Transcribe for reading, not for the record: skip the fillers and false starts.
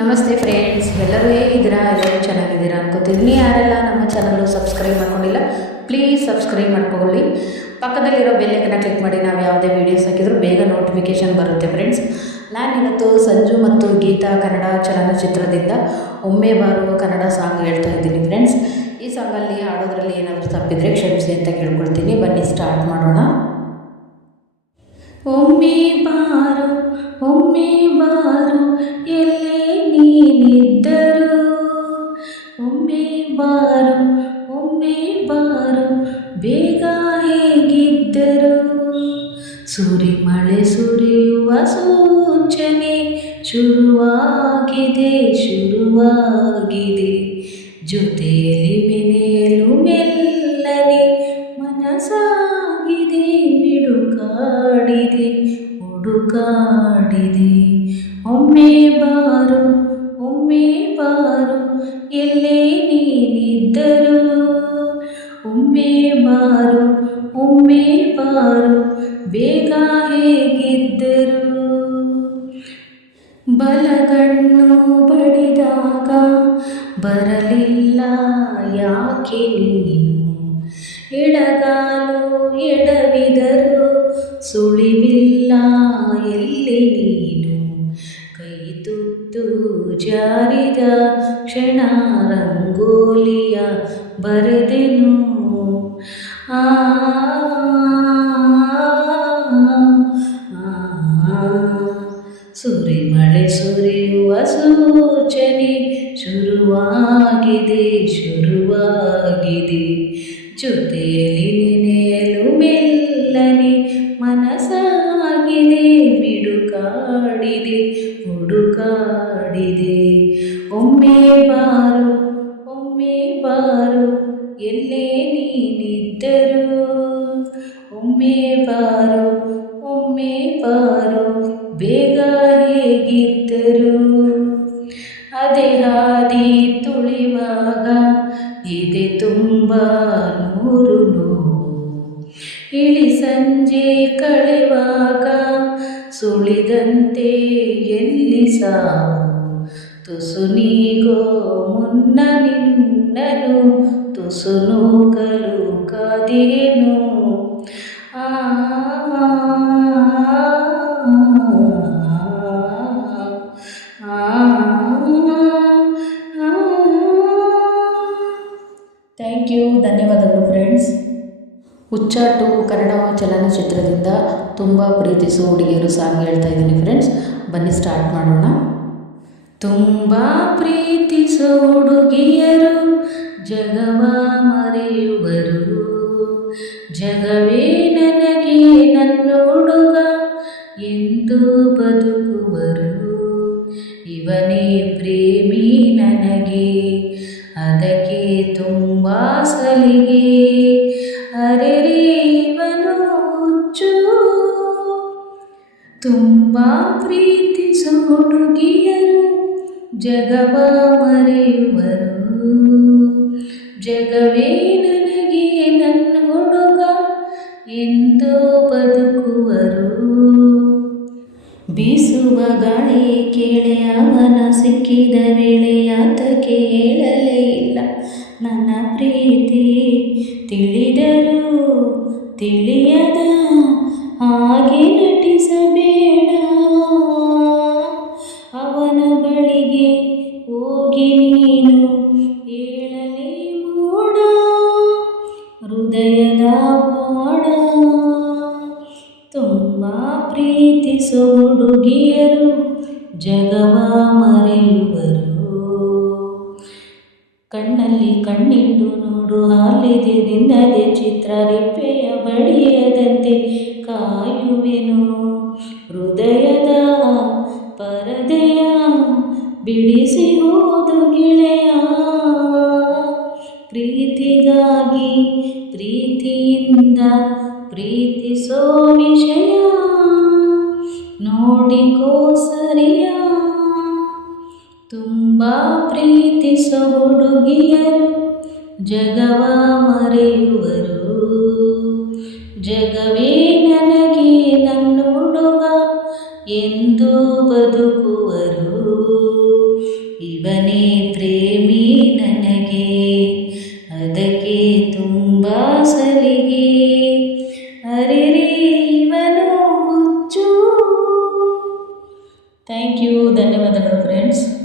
ನಮಸ್ತೆ ಫ್ರೆಂಡ್ಸ್, ಎಲ್ಲರೂ ಹೇಗಿದ್ದೀರಾ? ಎಲ್ಲರೂ ಚೆನ್ನಾಗಿದ್ದೀರಾ ಅನ್ಕೋತಿದ್ದೀನಿ. ಯಾರೆಲ್ಲ ನಮ್ಮ ಚಾನಲ್ಲು ಸಬ್ಸ್ಕ್ರೈಬ್ ಮಾಡ್ಕೊಂಡಿಲ್ಲ, ಪ್ಲೀಸ್ ಸಬ್ಸ್ಕ್ರೈಬ್ ಮಾಡ್ಕೊಳ್ಳಿ. ಪಕ್ಕದಲ್ಲಿರೋ ಬೆಲ್ಲೈಕನ್ನ ಕ್ಲಿಕ್ ಮಾಡಿ. ನಾವು ಯಾವುದೇ ವೀಡಿಯೋಸ್ ಹಾಕಿದರೂ ಬೇಗ ನೋಟಿಫಿಕೇಷನ್ ಬರುತ್ತೆ. ಫ್ರೆಂಡ್ಸ್, ನಾನಿವತ್ತು ಸಂಜು ಮತ್ತು ಗೀತಾ ಕನ್ನಡ ಚಲನಚಿತ್ರದಿಂದ ಒಮ್ಮೆ ಬಾರುವ ಕನ್ನಡ ಸಾಂಗ್ ಹೇಳ್ತಾ ಇದ್ದೀನಿ. ಫ್ರೆಂಡ್ಸ್, ಈ ಸಾಂಗಲ್ಲಿ ಹಾಡೋದ್ರಲ್ಲಿ ಏನಾದರೂ ತಪ್ಪಿದರೆ ಕ್ಷಮಿಸಿ ಅಂತ ಕೇಳ್ಕೊಳ್ತೀನಿ. ಬನ್ನಿ ಸ್ಟಾರ್ಟ್ ಮಾಡೋಣ. ಒಮ್ಮೆ ಬಾರು, ಒಮ್ಮೆ ಬಾರು, ಎಲ್ಲೇ ನೀನಿದ್ದರು. ಒಮ್ಮೆ ಬಾರು, ಒಮ್ಮೆ ಬಾರು, ಬೇಗ ಹೇಗಿದ್ದರು. ಸುರಿಮಳೆ ಸುರಿಯುವ ಸೂಚನೆ ಶುರುವಾಗಿದೆ, ಶುರುವಾಗಿದೆ. ಜೊತೆಯಲ್ಲಿ ಮೆನೆಯಲು ಮೆಲ್ಲನೆ ಮನಸಾಗಿದೆ, ಮಿಡುಕಾಡಿದೆ, ಹುಡುಕಾಡಿದೆ. ಒಮ್ಮೆ ಬಾರು, ಒಮ್ಮೆ ಬಾರು, ಎಲ್ಲೇ ನೀನಿದ್ದರು. ಒಮ್ಮೆ ಬಾರು, ಒಮ್ಮೆ ಬಾರು, ಬೇಗ ಹೇಗಿದ್ದರು. ಬಲಗಣ್ಣು ಬಡಿದಾಗ ಬರಲಿಲ್ಲ ಯಾಕೆ ನೀನು. ಎಡಗಾಲು ಎಡವಿದರು ಸುಳಿವಿಲ್ಲ ಎಲ್ಲಿ ನೀನು. ಕೈ ತುತ್ತು ಜಾರಿದ ಕ್ಷಣ ರಂಗೋಲಿಯ ಬರೆದೆನು. ಸುರಿಮಳೆ ಸುರಿಯುವ ಸೂಚನೆ ಶುರುವಾಗಿದೆ, ಶುರುವಾಗಿದೆ. ಜೊತೆಯಲ್ಲಿ ನೆನೆಯಲು ಮೆಲ್ಲನೆ ಮನಸಾಗಿದೆ, ಮಿಡುಕಾಡಿದೆ, ಹುಡುಕಾಡಿದೆ. ಒಮ್ಮೆ ಬಾರು, ಒಮ್ಮೆ ಬಾರು, ಎಲ್ಲೇ ನೀನಿದ್ದರು. ಒಮ್ಮೆ ಬಾರು, ಒಮ್ಮೆ ಬಾರು, ಬೇಗ ಹೇಗಿದ್ದರು. ಅದೇ ಹಾದಿ ತುಳಿವಾಗ ಇದೆ ತುಂಬ ನೂರು ನೋವು. ಇಳಿ ಸಂಜೆ ಕಳೆವಾಗ ಸುಳಿದಂತೆ ಎಲ್ಲಿ ಸಾವು. ತುಸು ನೀಗೋ ಮುನ್ನ ನಿನ್ನನು ತುಸು ನೂಕಲು ಕಾದೇನು. ಥ್ಯಾಂಕ್ ಯು, ಧನ್ಯವಾದಗಳು ಫ್ರೆಂಡ್ಸ್. ಹುಚ್ಚಾಟು ಕನ್ನಡ ಚಲನಚಿತ್ರದಿಂದ ತುಂಬ ಪ್ರೀತಿಸೋ ಹುಡುಗಿಯರು ಸಾಂಗ್ ಹೇಳ್ತಾ ಇದ್ದೀನಿ. ಫ್ರೆಂಡ್ಸ್, ಬನ್ನಿ ಸ್ಟಾರ್ಟ್ ಮಾಡೋಣ. ತುಂಬ ಪ್ರೀತಿಸೋ ಹುಡುಗಿಯರು ಜಗವ ಮರೆಯುವರು. ಜಗವೇ ನನಗೆ ನನ್ನ ಹುಡುಗ ಎಂದು ಬದುಕುವರು. ಇವನೇ ಪ್ರೇಮಿ ನನಗೆ, ಅದಕ್ಕೆ ತುಂಬ ಸಲಿಗೆ. ಅರೆರೆ ಇವನು ಹುಚ್ಚು. ತುಂಬ ಪ್ರೀತಿಸೋ ಹುಡುಗಿಯರು ಜಗವ ಮರೆಯುವರು. ಜಗವೇ ನನಗೆ ನನ್ನ ಹುಡುಗ ಎಂದು ಬದುಕುವರು. ಬೀಸುವ ಗಾಳಿ ಕೇಳೆ ಅವನ ಸಿಕ್ಕಿದ ವೇಳೆ ಯಾತಕ್ಕೆ ಹೇಳಲೇ ಇಲ್ಲ ನನ್ನ ಪ್ರೀತಿ. ತಿಳಿದರೂ ತಿಳಿಯದ ಹಾಗೆ ನಟಿಸಬೇಡ. ಅವನ ಬಳಿಗೆ ಹೋಗಿ ನೀನು ಹೇಳಲೇ ಮೋಡ ಹೃದಯದ ಪಾಡ. ತುಂಬ ಪ್ರೀತಿಸೋ ಹುಡುಗಿಯರು ಜಗವ ಮರೆಯುವರು. ಕಣ್ಣಲ್ಲಿ ಕಣ್ಣಿಟ್ಟು ನೋಡು ಹಾಲಿದೆ ನಿನ್ನದೇ ಚಿತ್ರ. ರೆಪ್ಪೆಯ ಬಡಿಯದಂತೆ ಕಾಯುವೆನು. ಹೃದಯದ ಪರದೆಯ ಬಿಡಿಸಿ ಹೋದು ಗೆಳೆಯ. ಪ್ರೀತಿಗಾಗಿ ಪ್ರೀತಿಯಿಂದ ಪ್ರೀತಿಸೋ ವಿಷಯ ನೋಡಿಕೋ ಸರಿಯ. ತುಂಬ ಪ್ರೀತಿಸೋ ಹುಡುಗಿಯರು ಜಗವ ಮರೆಯುವರು. ಜಗವೇ ನನಗೆ ನನ್ನ ಹುಡುಗ ಎಂದು ಬದುಕುವರು. ಪ್ರೇಮಿ ನನಗೆ, ಅದಕ್ಕೆ ತುಂಬ ಸಲಿಗೆ. ಅರೆರೆ ಇವನು ಹುಚ್ಚು. ಥ್ಯಾಂಕ್ ಯು, ಧನ್ಯವಾದಗಳು ಫ್ರೆಂಡ್ಸ್.